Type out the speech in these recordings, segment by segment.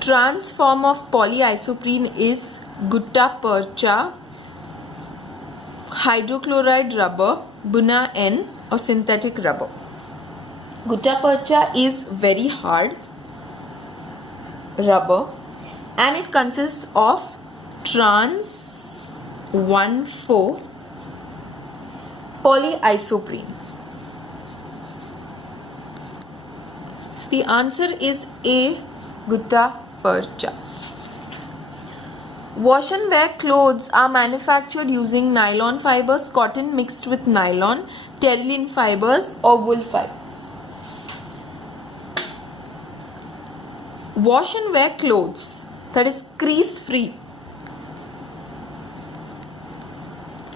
Trans form of polyisoprene is gutta-percha, hydrochloride rubber, Buna N, or synthetic rubber. Gutta-percha is very hard rubber and it consists of trans 1,4 polyisoprene. So the answer is A, gutta-percha. Wash and wear clothes are manufactured using nylon fibers, cotton mixed with nylon, terylene fibers, or wool fibers. Wash and wear clothes, that is crease free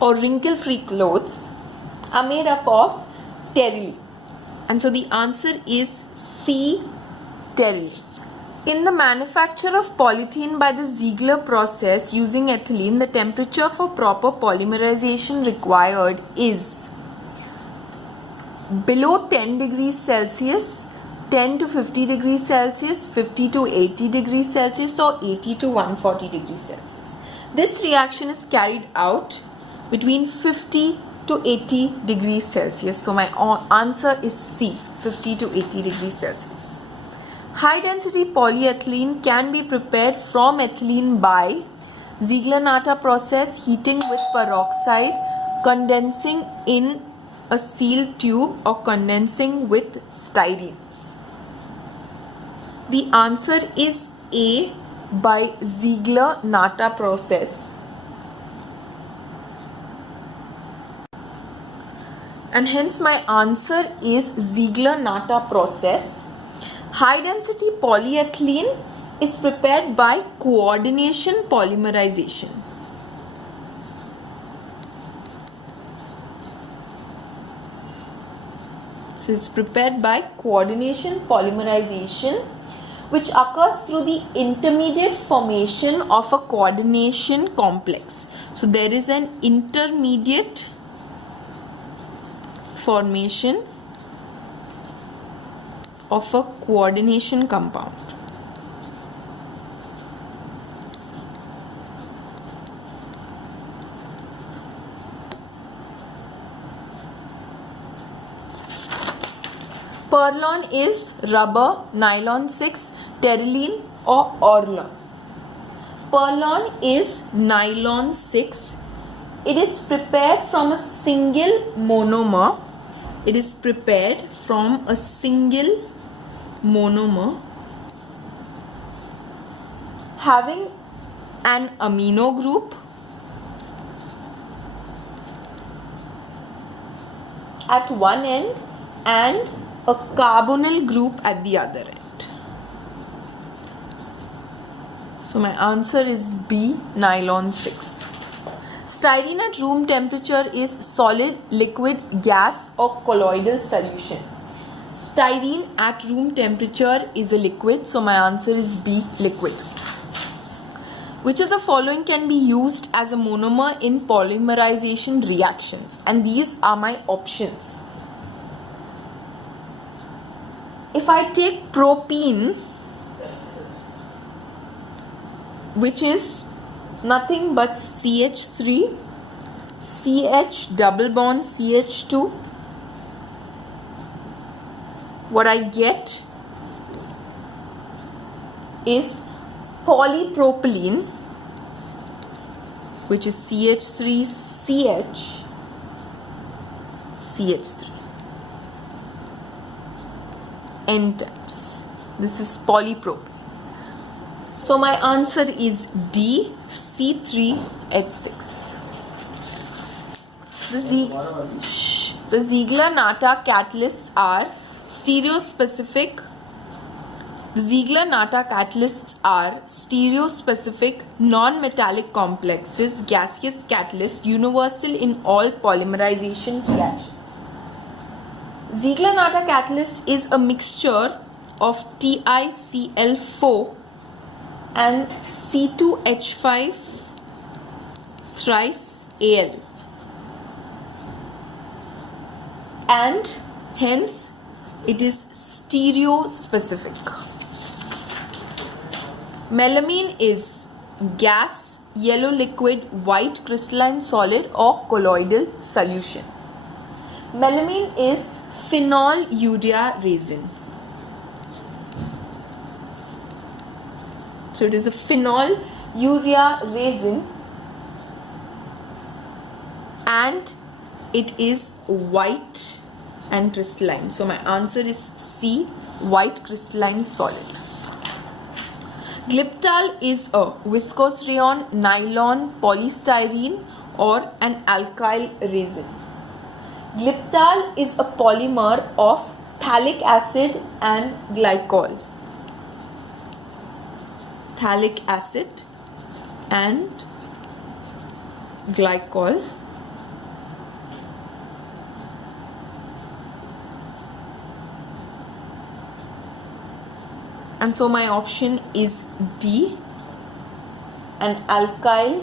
or wrinkle free clothes, are made up of terylene. And so the answer is C, terylene. In the manufacture of polythene by the Ziegler process using ethylene, the temperature for proper polymerization required is below 10 degrees Celsius, 10 to 50 degrees Celsius, 50 to 80 degrees Celsius, or 80 to 140 degrees Celsius. This reaction is carried out between 50 to 80 degrees Celsius. So my answer is C, 50 to 80 degrees Celsius. High density polyethylene can be prepared from ethylene by Ziegler-Natta process, heating with peroxide, condensing in a sealed tube, or condensing with styrenes. The answer is A, by Ziegler-Natta process. And hence my answer is Ziegler-Natta process. High density polyethylene is prepared by coordination polymerization. So it's prepared by coordination polymerization, which occurs through the intermediate formation of a coordination complex. So there is an intermediate formation of a coordination compound. Perlon is rubber, nylon 6, terylene, or Orlon. Perlon is nylon 6. It is prepared from a single monomer. It is prepared from a single monomer having an amino group at one end and a carbonyl group at the other end. So my answer is B, nylon 6. Styrene at room temperature is solid, liquid, gas, or colloidal solution. Styrene at room temperature is a liquid, so my answer is B, liquid. Which of the following can be used as a monomer in polymerization reactions? And these are my options. If I take propene, which is nothing but CH3, CH double bond CH2, what I get is polypropylene, which is CH3CH, CH3. N times. This is polypropylene. So my answer is D, C3H6. The Ziegler-Natta catalysts are stereospecific. The Ziegler-Natta catalysts are stereospecific, non-metallic complexes, gaseous catalyst, universal in all polymerization reactions. Ziegler-Natta catalyst is a mixture of TiCl4 and C2H5 thrice Al, and hence it is stereospecific. Melamine is gas, yellow liquid, white crystalline solid or colloidal solution. Melamine is phenol urea resin. So it is a phenol urea resin and it is white and crystalline. So my answer is C, white crystalline solid. Glyptal is a viscose rayon, nylon, polystyrene or an alkyl resin. Glyptal is a polymer of phthalic acid and glycol. Phthalic acid and glycol. And so my option is D, an alkyl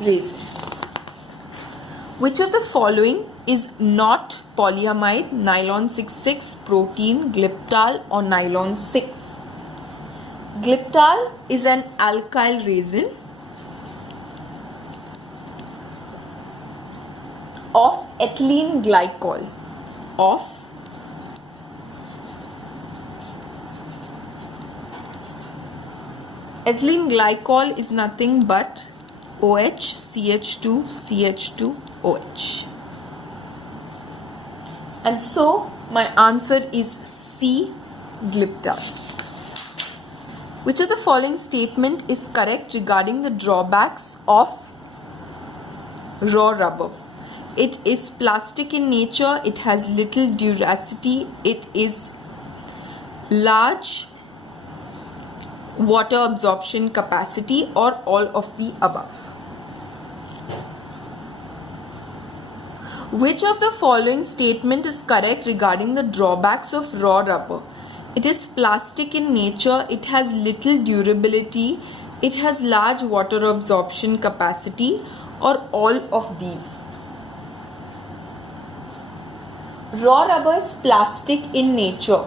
resin. Which of the following is not polyamide, nylon 6,6, protein, glyptal or nylon 6? Glyptal is an alkyl resin of ethylene glycol ethylene glycol is nothing but OH, CH2, CH2, OH. And so my answer is C, glyptal. Which of the following statement is correct regarding the drawbacks of raw rubber? It is plastic in nature, it has little duracity, it is large water absorption capacity, or all of the above. Which of the following statement is correct regarding the drawbacks of raw rubber? It is plastic in nature, it has little durability, it has large water absorption capacity, or all of these. Raw rubber is plastic in nature.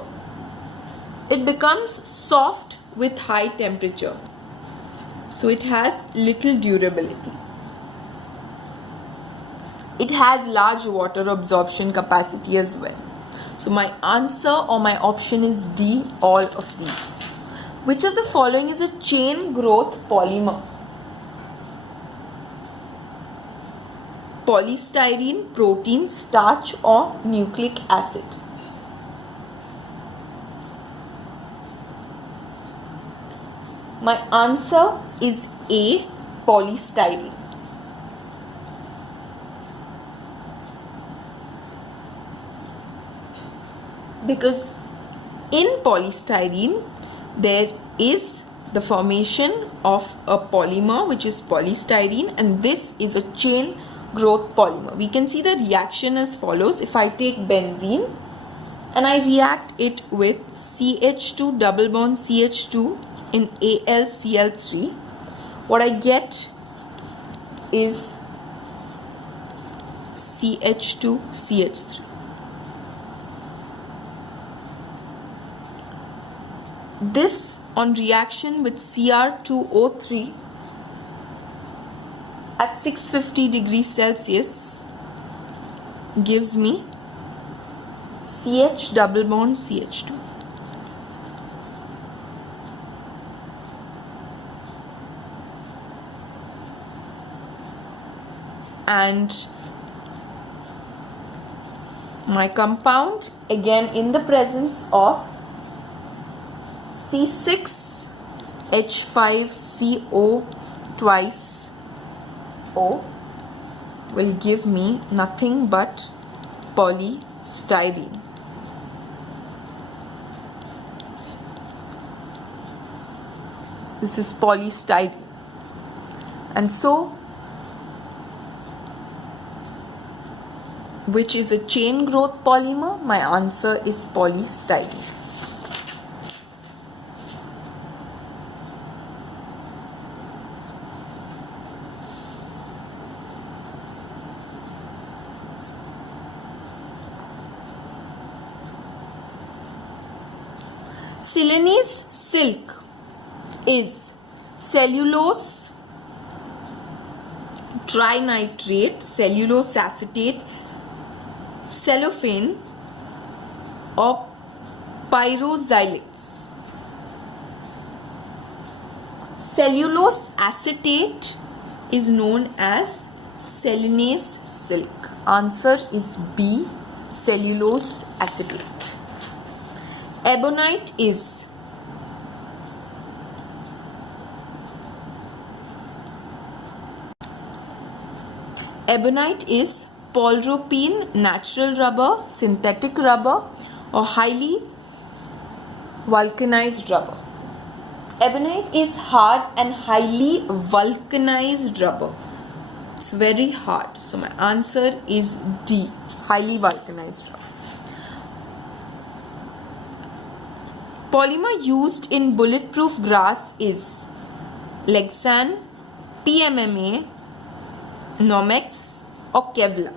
It becomes soft with high temperature. So it has little durability. It has large water absorption capacity as well. So my answer or my option is D, all of these. Which of the following is a chain growth polymer? Polystyrene, protein, starch or nucleic acid? My answer is A, polystyrene. Because in polystyrene there is the formation of a polymer which is polystyrene, and this is a chain growth polymer. We can see the reaction as follows. If I take benzene and I react it with CH2 double bond CH2 in AlCl3, what I get is CH2CH3. This on reaction with Cr2O3 at 650 degrees Celsius gives me CH double bond CH2. And my compound, again in the presence of C6H5CO twice O, will give me nothing but polystyrene. This is polystyrene. And so, which is a chain growth polymer? My answer is polystyrene. Celanese silk is cellulose trinitrate, cellulose acetate, cellophane, or pyroxylates. Cellulose acetate is known as cellulose silk. Answer is B, cellulose acetate. Ebonite is polypropylene, natural rubber, synthetic rubber, or highly vulcanized rubber. Ebonite is hard and highly vulcanized rubber. It's very hard. So my answer is D, highly vulcanized rubber. Polymer used in bulletproof glass is Lexan, PMMA, Nomex, or Kevlar.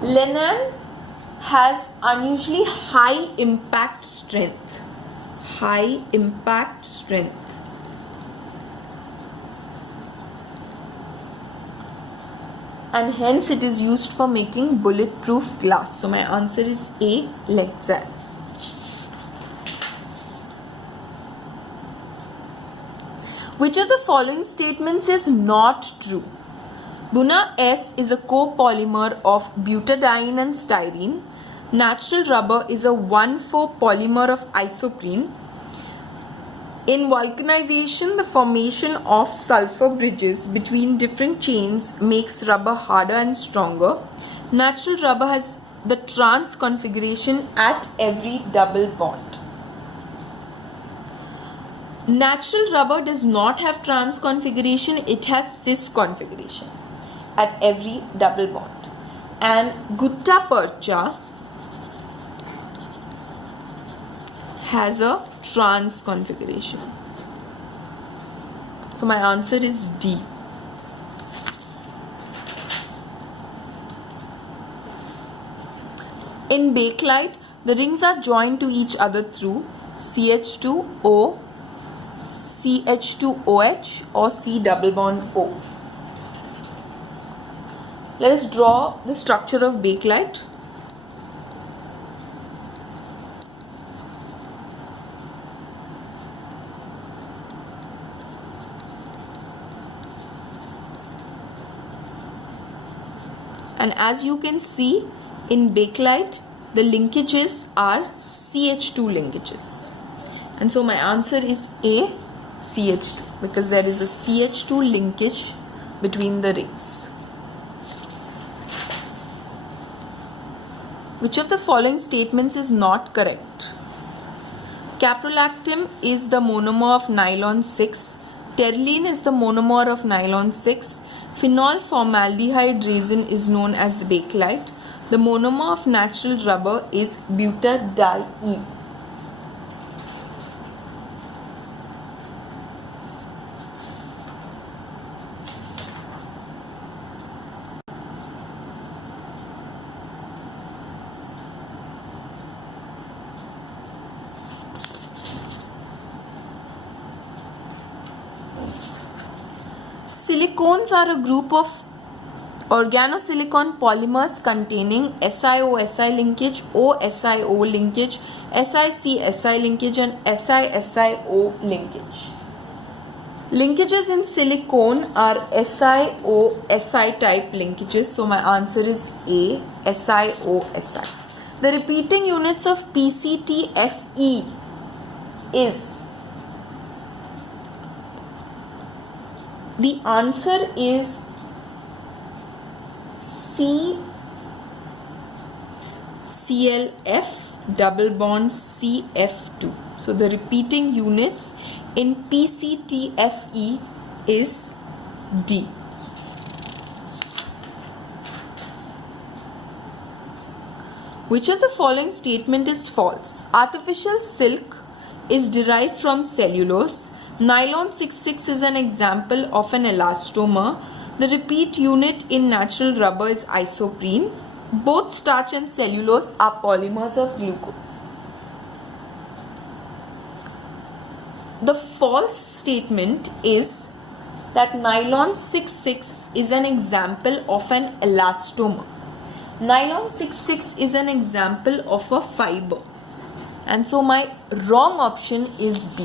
Lenan has unusually high impact strength. High impact strength. And hence it is used for making bulletproof glass. So my answer is A, Lexan. Which of the following statements is not true? Buna S is a copolymer of butadiene and styrene. Natural rubber is a 1,4 polymer of isoprene. In vulcanization, the formation of sulfur bridges between different chains makes rubber harder and stronger. Natural rubber has the trans configuration at every double bond. Natural rubber does not have trans configuration, it has cis configuration at every double bond. And gutta percha has a trans configuration. So my answer is D. In bakelite, the rings are joined to each other through CH2O, CH2OH, or C double bond O. Let us draw the structure of bakelite. And as you can see, in bakelite, the linkages are CH2 linkages. And so my answer is A, CH2, because there is a CH2 linkage between the rings. Which of the following statements is not correct? Caprolactam is the monomer of nylon 6. Terylene is the monomer of nylon 6. Phenol formaldehyde resin is known as bakelite. The monomer of natural rubber is butadiene. Silicones are a group of organosilicon polymers containing SiO-Si linkage, O-SiO linkage, SiC-Si linkage, and Si-SiO linkage. Linkages in silicone are SiO-Si type linkages, so my answer is A, SiO-Si. The repeating units of PCTFE is, the answer is CLF double bond CF2. So the repeating units in PCTFE is D. Which of the following statement is false? Artificial silk is derived from cellulose. Nylon 66 is an example of an elastomer. The repeat unit in natural rubber is isoprene. Both starch and cellulose are polymers of glucose. The false statement is that nylon 66 is an example of an elastomer. Nylon 66 is an example of a fiber. And so my wrong option is B.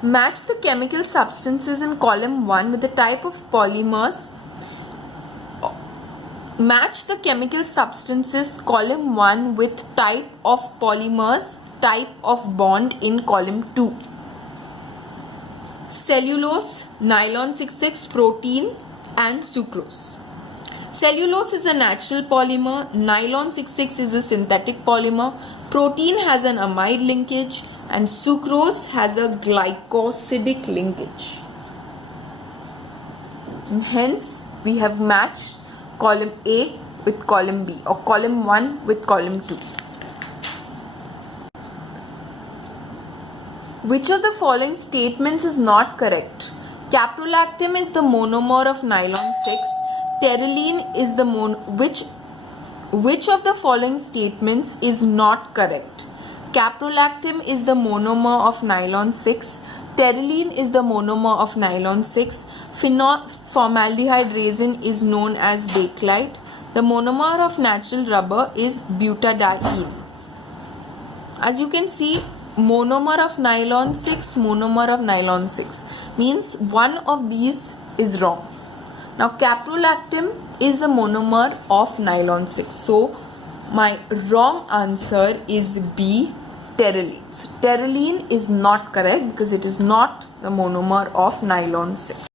Match the chemical substances in column 1 with the type of polymers. Match the chemical substances column 1 with type of polymers, type of bond in column 2. Cellulose, nylon 66, protein and sucrose. Cellulose is a natural polymer, nylon 66 is a synthetic polymer, protein has an amide linkage and sucrose has a glycosidic linkage. And hence, we have matched column A with column B or column 1 with column 2. Which of the following statements is not correct? Caprolactam is the monomer of nylon 6. Terylene is the which of the following statements is not correct? Caprolactam is the monomer of nylon 6. Terylene is the monomer of nylon 6. Formaldehyde resin is known as bakelite. The monomer of natural rubber is butadiene. As you can see, monomer of nylon 6, monomer of nylon 6 means one of these is wrong. Now caprolactam is the monomer of nylon 6. So my wrong answer is B, terylene. So terylene is not correct because it is not the monomer of nylon 6.